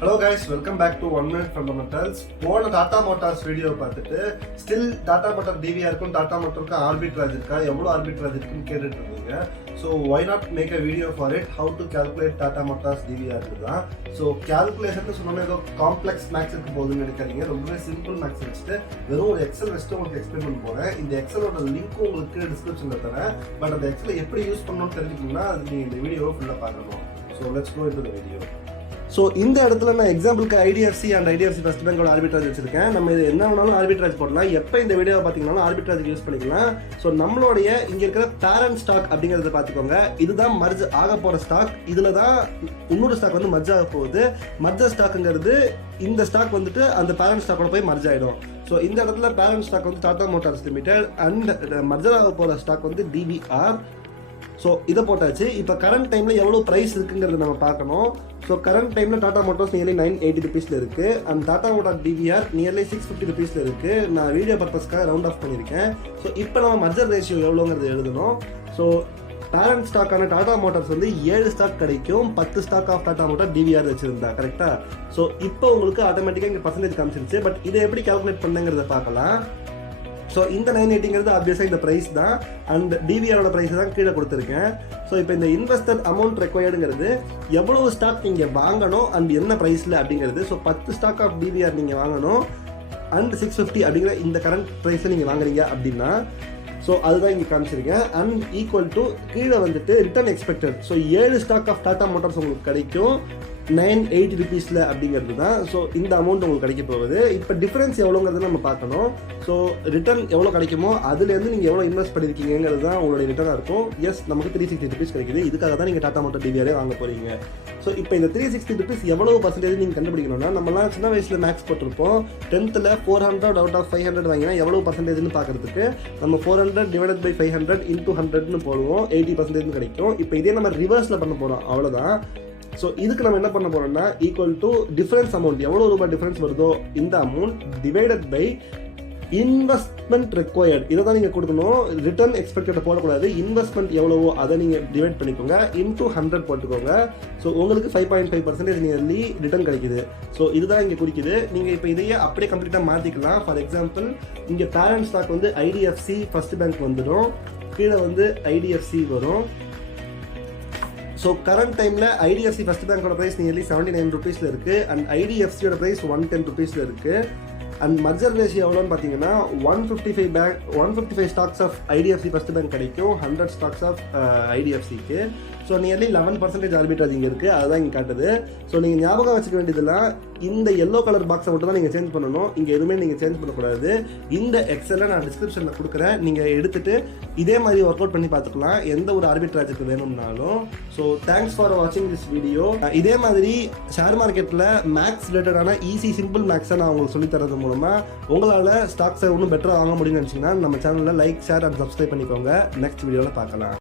Hello guys, welcome back to 1 Minute Fundamentals. போன Tata Motors video பார்த்துட்டு still Tata Motor DVR க்கும் Tata Motor க்கும் arbitrage இருக்கா, எவ்வளவு arbitrage இருக்குன்னு கேட்டுட்டு இருந்தீங்க. So why not make a video for it, how to calculate Tata Motors DVR தான். So calculation சொன்னோம்னா ஏதோ காம்ப்ளெக்ஸ் மேக்ஸ் இருக்க போகுதுன்னு நினைக்காதீங்க. ரொம்பவே சிம்பிள் மேக்ஸ் வச்சுட்டு வெறும் ஒரு எக்ஸல் வச்சுட்டு உங்களுக்கு எக்ஸ்பிளைன் பண்ண போறேன். இந்த எக்ஸலோட லிங்க் உங்களுக்கு டிஸ்கிரிப்ஷன்ல தரேன். பட் அந்த எக்ஸலை எப்படி யூஸ் பண்ணணும்னு தெரிஞ்சுக்கணும்னா அது நீங்க இந்த வீடியோவை ஃபுல்லா பார்க்கணும். So let's go into the video. So இந்த இடத்துல நான் எக்ஸாம்பிளுக்கு IDFC அண்ட் IDFC ஃபர்ஸ்ட் பேங்கோட ஆர்பிட்ராஜ் வச்சிருக்கேன். நம்ம இது என்ன வேணாலும் ஆர்பிட்ராஜ் போடலாம். எப்போ இந்த வீடியோவை பார்த்தீங்கன்னா ஆர்பிட்ராஜ் யூஸ் பண்ணிக்கலாம். ஸோ நம்மளுடைய இங்கே இருக்கிற பேரண்ட் ஸ்டாக் அப்படிங்கிறத பார்த்துக்கோங்க. இதுதான் மர்ஜ் ஆக போகிற ஸ்டாக். இதில் தான் இன்னொரு ஸ்டாக் வந்து மர்ஜ் ஆக போகுது. மர்ஜர் ஸ்டாக்குங்கிறது இந்த ஸ்டாக் வந்துட்டு அந்த பேரண்ட் ஸ்டாக்கோட போய் மர்ஜ் ஆகிடும். ஸோ இந்த இடத்துல பேரண்ட் ஸ்டாக் வந்து Tata Motors limited and merger ஆக போகிற ஸ்டாக் வந்து DVR. ஸோ இதை போட்டாச்சு. இப்போ கரண்ட் டைமில் எவ்வளோ ப்ரைஸ் இருக்குங்கிறத நம்ம பார்க்கணும். ஸோ கரண்ட் டைமில் டாடா மோட்டார்ஸ் நியர்லி 980 ருபீஸில் இருக்குது and Tata Motor DVR nearly 650 ருபீஸில் இருக்குது. நான் வீடியோ பர்பஸ்க்காக ரவுண்ட் ஆஃப் பண்ணியிருக்கேன். ஸோ இப்போ நம்ம மர்ஜர் ரேஷியோ எவ்வளோங்கிறது எழுதணும். ஸோ பேரண்ட் ஸ்டாக்கான டாடா மோட்டார்ஸ் வந்து 7 ஸ்டாக் கிடைக்கும். 10 stock of Tata Motor DVR வச்சுருந்தா கரெக்டாக. ஸோ இப்போ உங்களுக்கு ஆட்டோமேட்டிக்காக இங்கே பர்சன்டேஜ் காமிச்சிருச்சு. பட் இதை எப்படி கால்குலேட் பண்ணுங்கிறத பார்க்கலாம். ஸோ இந்த 980ங்கிறது ஆப்வியஸாக இந்த ப்ரைஸ் தான் அண்ட் DVRோட ப்ரைஸ் தான் கீழே கொடுத்துருக்கேன். ஸோ இப்போ இந்த இன்வெஸ்டர் அமௌண்ட் ரெக்வயர்டுங்கிறது எவ்வளவு ஸ்டாக் நீங்கள் வாங்கணும் அண்ட் என்ன ப்ரைஸில் அப்படிங்கிறது. ஸோ 10 ஸ்டாக் ஆஃப் DVR நீங்கள் வாங்கணும் அண்ட் 650 அப்படிங்கிற இந்த கரண்ட் ப்ரைஸில் நீங்கள் வாங்குறீங்க அப்படின்னா ஸோ அதுதான் இங்கே காமிச்சிருக்கேன். அண்ட் ஈக்குவல் டு கீழே வந்துட்டு return expected. So 7 stock of Tata Motors உங்களுக்கு கிடைக்கும் 980 ருபீஸில் அப்படிங்கிறது தான். ஸோ இந்த அமௌண்ட் உங்களுக்கு கிடைக்க போகுது. இப்போ டிஃப்ரென்ஸ் எவ்வளோங்கிறது நம்ம பார்க்கணும். ஸோ ரிட்டர்ன் எவ்வளோ கிடைக்குமோ அதுலேருந்து நீங்கள் எவ்வளோ இன்வெஸ்ட் பண்ணியிருக்கீங்கிறது தான் உங்களுடைய ரிட்டர்னாக இருக்கும். எஸ், நமக்கு 360 ருபீஸ் கிடைக்குது. இதுக்காக தான் நீங்கள் டாடா மோட்டார் DVR வாங்க போகிறீங்க. ஸோ இப்போ இந்த 360 ருபீஸ் எவ்வளோ பர்சன்டேஜ் நீங்கள் கண்டுபிடிக்கணும்னா, நம்மளாம் சின்ன வயசில் மேக்ஸ் போட்டிருப்போம். 10th 400 அவுட் ஆஃப் 500 வாங்கினா எவ்வளோ பர்சன்டேஜ்னு பார்க்குறதுக்கு நம்ம 400 டிவைடட் பை 500 இன்டூ 100ன்னு போடுவோம். 80% கிடைக்கும். இப்போ இதே நம்ம ரிவர்ஸில் பண்ண போகிறோம், அவ்வளோதான். ஸோ இதுக்கு நம்ம என்ன பண்ண போறோம்னா ஈக்குவல் டு டிஃபரன்ஸ் அமௌண்ட், எவ்வளோ ரூபாய் டிஃபரன்ஸ் வருதோ இந்த amount divided by investment required. இதை தான் நீங்கள் கொடுக்கணும். ரிட்டர்ன் எக்ஸ்பெக்டட் போடக்கூடாது. இன்வெஸ்ட்மெண்ட் எவ்வளவோ அதை நீங்கள் டிவைட் பண்ணிக்கோங்க. இன்டூ 100 போட்டுக்கோங்க. ஸோ உங்களுக்கு 5.5% நியர்லி ரிட்டர்ன் கிடைக்குது. ஸோ இதுதான் இங்கே குறிக்குது. நீங்கள் இப்போ இதையே அப்படியே கம்ப்ளீட்டாக மாற்றிக்கலாம். ஃபார் எக்ஸாம்பிள் இங்கே பேரண்ட் ஸ்டாக் வந்து IDFC ஃபர்ஸ்ட் பேங்க் வந்துடும். கீழே வந்து IDFC வரும். ஸோ கரண்ட் டைமில் IDFC ஃபர்ஸ்ட் பேங்கோட ப்ரைஸ் நியர்லி 79 ருபீஸில் இருக்குது அண்ட் IDFCயோட ப்ரைஸ் 110 ருபீஸில் இருக்குது. அண்ட் மர்ஜர் ரேஷியோ எவ்வளோன்னு பார்த்தீங்கன்னா 155 stocks of IDFC first bank கிடைக்கும், 100 ஸ்டாக்ஸ் ஆஃப் IDFCக்கு. ஸோ நியர்லி 11% ஆர்பிட்ராஜ் இங்கே இருக்குது. அதுதான் இங்கே காட்டுது. ஸோ நீங்கள் ஞாபகம் வச்சுக்க வேண்டியதெல்லாம் இந்த எல்லோ கலர் பாக்ஸை மட்டும் தான் நீங்கள் சேஞ்ச் பண்ணணும். இங்கே எதுவுமே நீங்கள் சேஞ்ச் பண்ணக்கூடாது. இந்த எக்ஸலை நான் டிஸ்கிரிப்ஷனில் கொடுக்குறேன். நீங்கள் எடுத்துகிட்டு இதே மாதிரி ஒர்க் அவுட் பண்ணி பார்த்துக்கலாம் எந்த ஒரு ஆர்பிட்ராஜுக்கு வேணும்னாலும். ஸோ தேங்க்ஸ் ஃபார் வாட்சிங் திஸ் வீடியோ. இதே மாதிரி ஷேர் மார்க்கெட்டில் மேக்ஸ் ரிலேட்டடான ஈஸி சிம்பிள் மேக்ஸை நான் உங்களுக்கு சொல்லித்தரது மூலமாக உங்களால் ஸ்டாக்ஸை இன்னும் பெட்டராக வாங்க முடியும்னு நினச்சிங்கன்னா நம்ம சேனலில் லைக், ஷேர் அண்ட் சப்ஸ்கிரைப் பண்ணிக்கோங்க. நெக்ஸ்ட் வீடியோவில் பார்க்கலாம்.